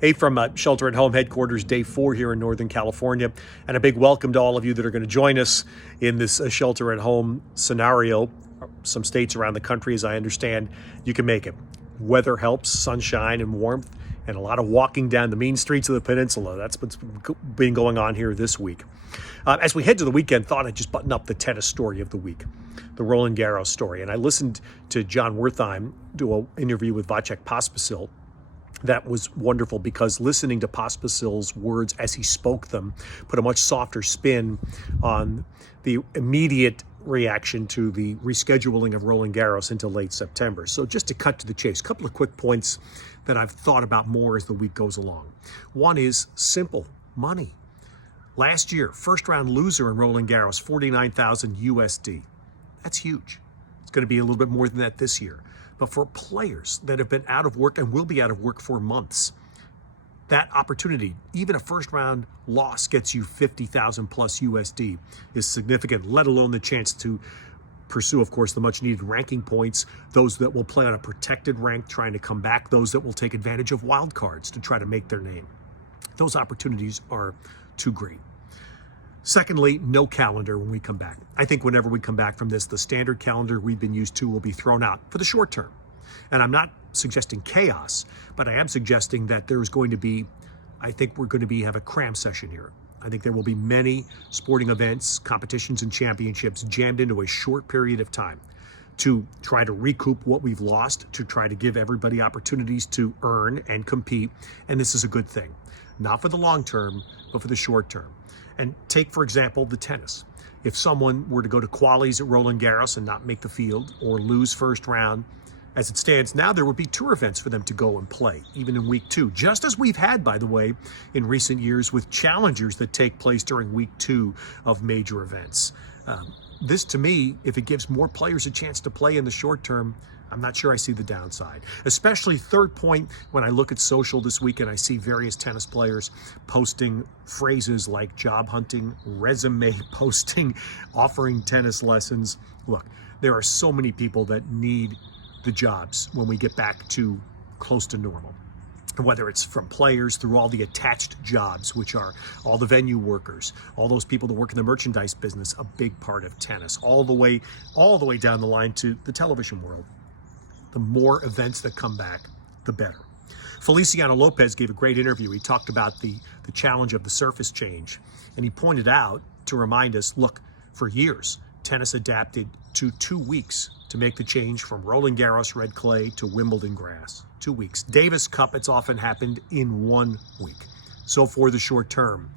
Hey, from Shelter at Home headquarters, day 4 here in Northern California, and a big welcome to all of you that are going to join us in this shelter at home scenario. Some states around the country, as I understand, you can make it. Weather helps, sunshine and warmth, and a lot of walking down the mean streets of the peninsula. That's what's been going on here this week. As we head to the weekend, thought I'd just button up the tennis story of the week, the Roland Garros story. And I listened to Jon Wertheim do an interview with Vacek Pospisil. That was wonderful because listening to Pospisil's words as he spoke them put a much softer spin on the immediate reaction to the rescheduling of Roland Garros into late September. So just to cut to the chase, a couple of quick points that I've thought about more as the week goes along. One is simple: money. Last year, first round loser in Roland Garros, 49,000 USD. That's huge. It's going to be a little bit more than that this year. But for players that have been out of work and will be out of work for months, that opportunity, even a first round loss gets you 50,000 plus USD, is significant, let alone the chance to pursue, of course, the much needed ranking points, those that will play on a protected rank trying to come back, those that will take advantage of wild cards to try to make their name. Those opportunities are too great. Secondly, no calendar when we come back. I think whenever we come back from this, the standard calendar we've been used to will be thrown out for the short term. And I'm not suggesting chaos, but I am suggesting that there's going to be, I think we're going to have a cram session here. I think there will be many sporting events, competitions, and championships jammed into a short period of time to try to recoup what we've lost, to try to give everybody opportunities to earn and compete. And this is a good thing, not for the long term, but for the short term. And take, for example, the tennis. If someone were to go to qualies at Roland Garros and not make the field or lose first round, as it stands now, there would be tour events for them to go and play, even in week 2, just as we've had, by the way, in recent years with challengers that take place during week 2 of major events. This, to me, if it gives more players a chance to play in the short term, I'm not sure I see the downside. Especially, third point, when I look at social this week and I see various tennis players posting phrases like job hunting, resume posting, offering tennis lessons. Look, there are so many people that need the jobs when we get back to close to normal. Whether it's from players through all the attached jobs, which are all the venue workers, all those people that work in the merchandise business, a big part of tennis, all the way down the line to the television world. The more events that come back, the better. Feliciano Lopez gave a great interview. He talked about the challenge of the surface change. And he pointed out, to remind us, look, for years, tennis adapted to 2 weeks to make the change from Roland Garros red clay to Wimbledon grass. 2 weeks. Davis Cup, it's often happened in 1 week. So for the short term,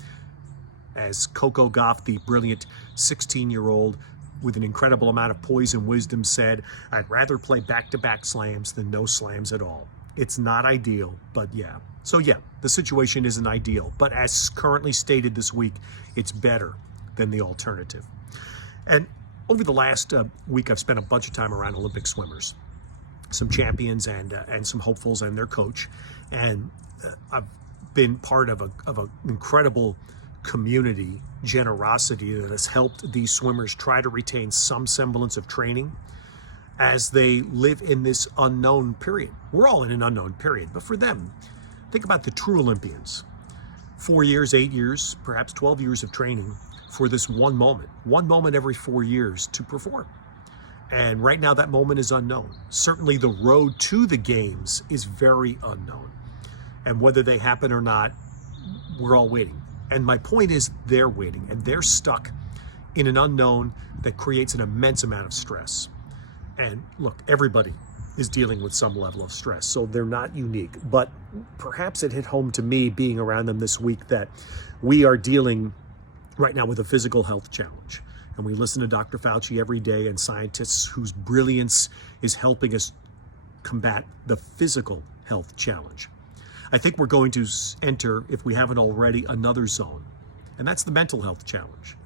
as Coco Gauff, the brilliant 16-year-old, with an incredible amount of poise and wisdom, said, I'd rather play back-to-back slams than no slams at all. It's not ideal, but yeah. So yeah, the situation isn't ideal, but as currently stated this week, it's better than the alternative. And over the last week, I've spent a bunch of time around Olympic swimmers, some champions and some hopefuls and their coach. And I've been part of an incredible community generosity that has helped these swimmers try to retain some semblance of training as they live in this unknown period. We're all in an unknown period, but for them, think about the true Olympians. 4 years, 8 years, perhaps 12 years of training for this one moment every 4 years to perform. And right now that moment is unknown. Certainly the road to the games is very unknown. And whether they happen or not, we're all waiting. And my point is, they're waiting and they're stuck in an unknown that creates an immense amount of stress. And look, everybody is dealing with some level of stress, so they're not unique. But perhaps it hit home to me, being around them this week, that we are dealing right now with a physical health challenge. And we listen to Dr. Fauci every day and scientists whose brilliance is helping us combat the physical health challenge. I think we're going to enter, if we haven't already, another zone. And that's the mental health challenge,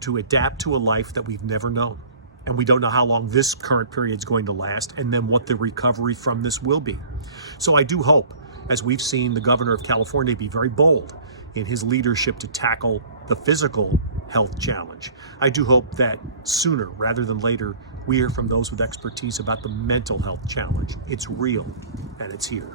to adapt to a life that we've never known. And we don't know how long this current period is going to last, and then what the recovery from this will be. So I do hope, as we've seen the governor of California be very bold in his leadership to tackle the physical health challenge, I do hope that sooner rather than later, we hear from those with expertise about the mental health challenge. It's real and it's here.